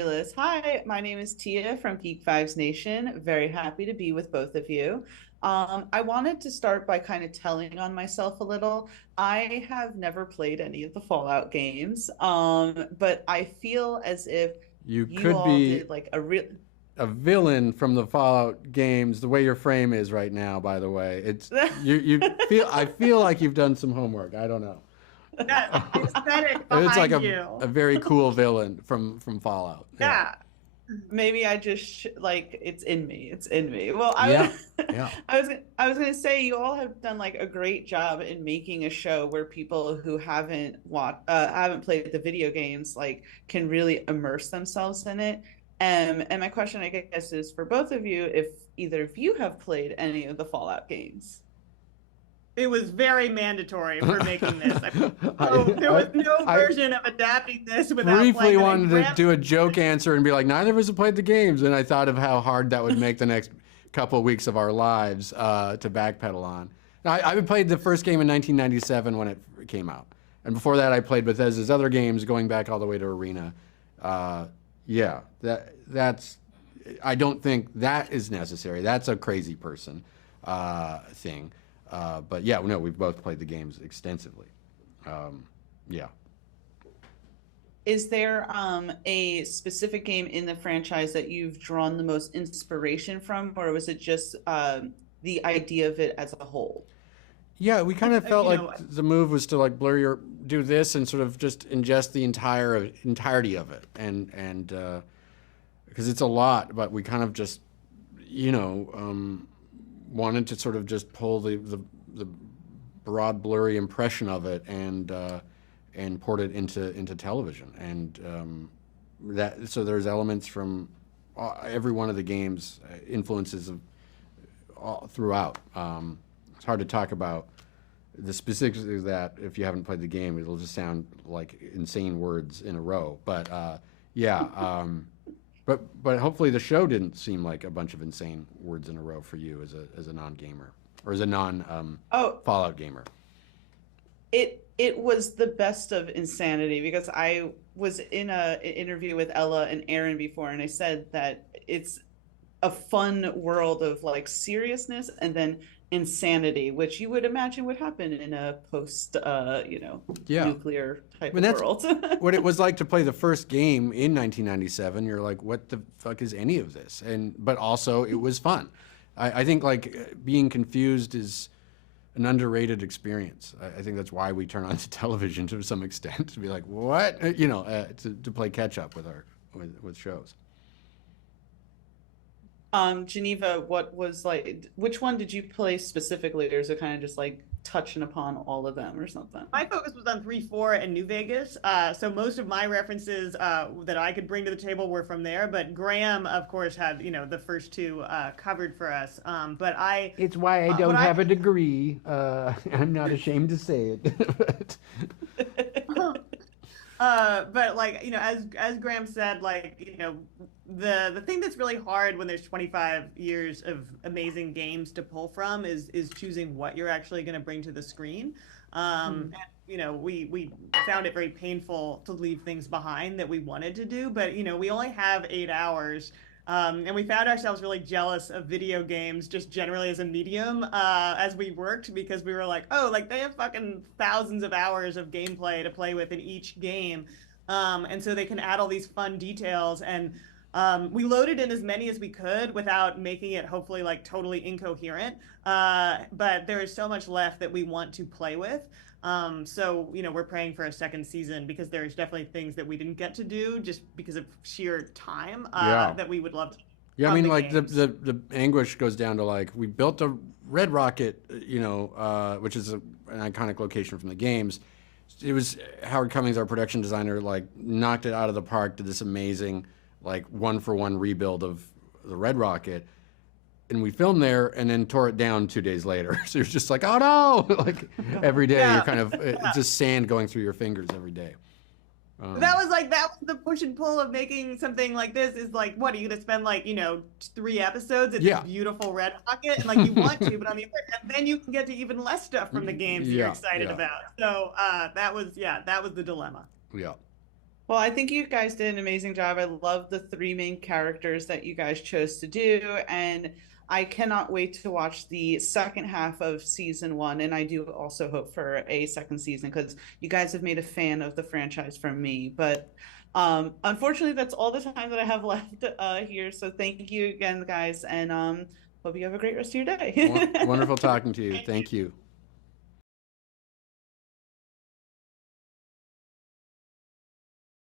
Fabulous. Hi, my name is Tia from Geek Fives Nation. Very happy to be with both of you. I wanted to start by kind of telling on myself a little. I have never played any of the Fallout games, but I feel as if You you could all be did like a real. a villain from the Fallout games. The way your frame is right now, by the way, it's you feel. I feel like you've done some homework. I don't know. That aesthetic It's like behind a you. very cool villain from Fallout. Yeah, Yeah. Maybe I just like it's in me. It's in me. Well, yeah, yeah. I was gonna say you all have done like a great job in making a show where people who haven't played the video games like can really immerse themselves in it. And my question, I guess, is for both of you, if either of you have played any of the Fallout games. It was very mandatory for making this. There was I, no I version of adapting this without briefly playing it. And wanted to Graham, do a joke answer and be like, neither of us have played the games, and I thought of how hard that would make the next couple of weeks of our lives to backpedal on. I played the first game in 1997 when it came out, and before that, I played Bethesda's other games, going back all the way to Arena. Yeah, that's. I don't think that is necessary. That's a crazy person thing. But yeah, no, we've both played the games extensively. Yeah. Is there a specific game in the franchise that you've drawn the most inspiration from, or was it just the idea of it as a whole? Yeah, we kind of felt you like know, the move was to like do this and sort of just ingest the entirety of it, and because it's a lot, but we kind of just, you know, wanted to sort of just pull the broad, blurry impression of it and port it into television, and that so there's elements from every one of the games, influences of throughout. It's hard to talk about the specifics of that if you haven't played the game. It'll just sound like insane words in a row. But yeah, but hopefully the show didn't seem like a bunch of insane words in a row for you as a non-gamer or as a non Oh, Fallout gamer. it was the best of insanity because I was in an interview with Ella and Aaron before, and I said that it's a fun world of like seriousness and then insanity, which you would imagine would happen in a post, Yeah. nuclear I type mean, of that's world. what it was like to play the first game in 1997. You're like, what the fuck is any of this? But also it was fun. I think like being confused is an underrated experience. I think that's why we turn on to television to some extent, to be like, what? To play catch up with shows. Geneva, what was like, which one did you play specifically, or is it kind of just like touching upon all of them or something? my focus was on 3, 4, and New Vegas. So most of my references that I could bring to the table were from there. But Graham, of course, had the first two covered for us. But It's why I don't what I have a degree. I'm not ashamed to say it. but like as Graham said, like the thing that's really hard when there's 25 years of amazing games to pull from is choosing what you're actually going to bring to the screen. And, we found it very painful to leave things behind that we wanted to do, but we only have 8 hours. And we found ourselves really jealous of video games just generally as a medium as we worked, because we were like, oh, like they have fucking thousands of hours of gameplay to play with in each game. And so they can add all these fun details. And we loaded in as many as we could without making it hopefully like totally incoherent. But there is so much left that we want to play with. So we're praying for a second season because there's definitely things that we didn't get to do just because of sheer time Yeah. that we would love to. Yeah, I from mean, the like games. the anguish goes down to like we built a red rocket, which is an iconic location from the games. It was Howard Cummings, our production designer, like knocked it out of the park, did this amazing like one-for-one rebuild of the red rocket, and we filmed there and then tore it down 2 days later. So you're just like, oh no! Like every day Yeah. you're kind of it's just sand going through your fingers every day. That was the push and pull of making something like this. Is like, what are you gonna spend like 3 episodes at Yeah. this beautiful red rocket, and like you want to, but on the other hand, then you can get to even less stuff from the games that you're Yeah, excited yeah. about. So that was the dilemma. Yeah. Well, I think you guys did an amazing job. I love the three main characters that you guys chose to do, and I cannot wait to watch the second half of season one. And I do also hope for a second season because you guys have made a fan of the franchise from me. But unfortunately, that's all the time that I have left here. So thank you again, guys, and hope you have a great rest of your day. Wonderful talking to you. Thank you.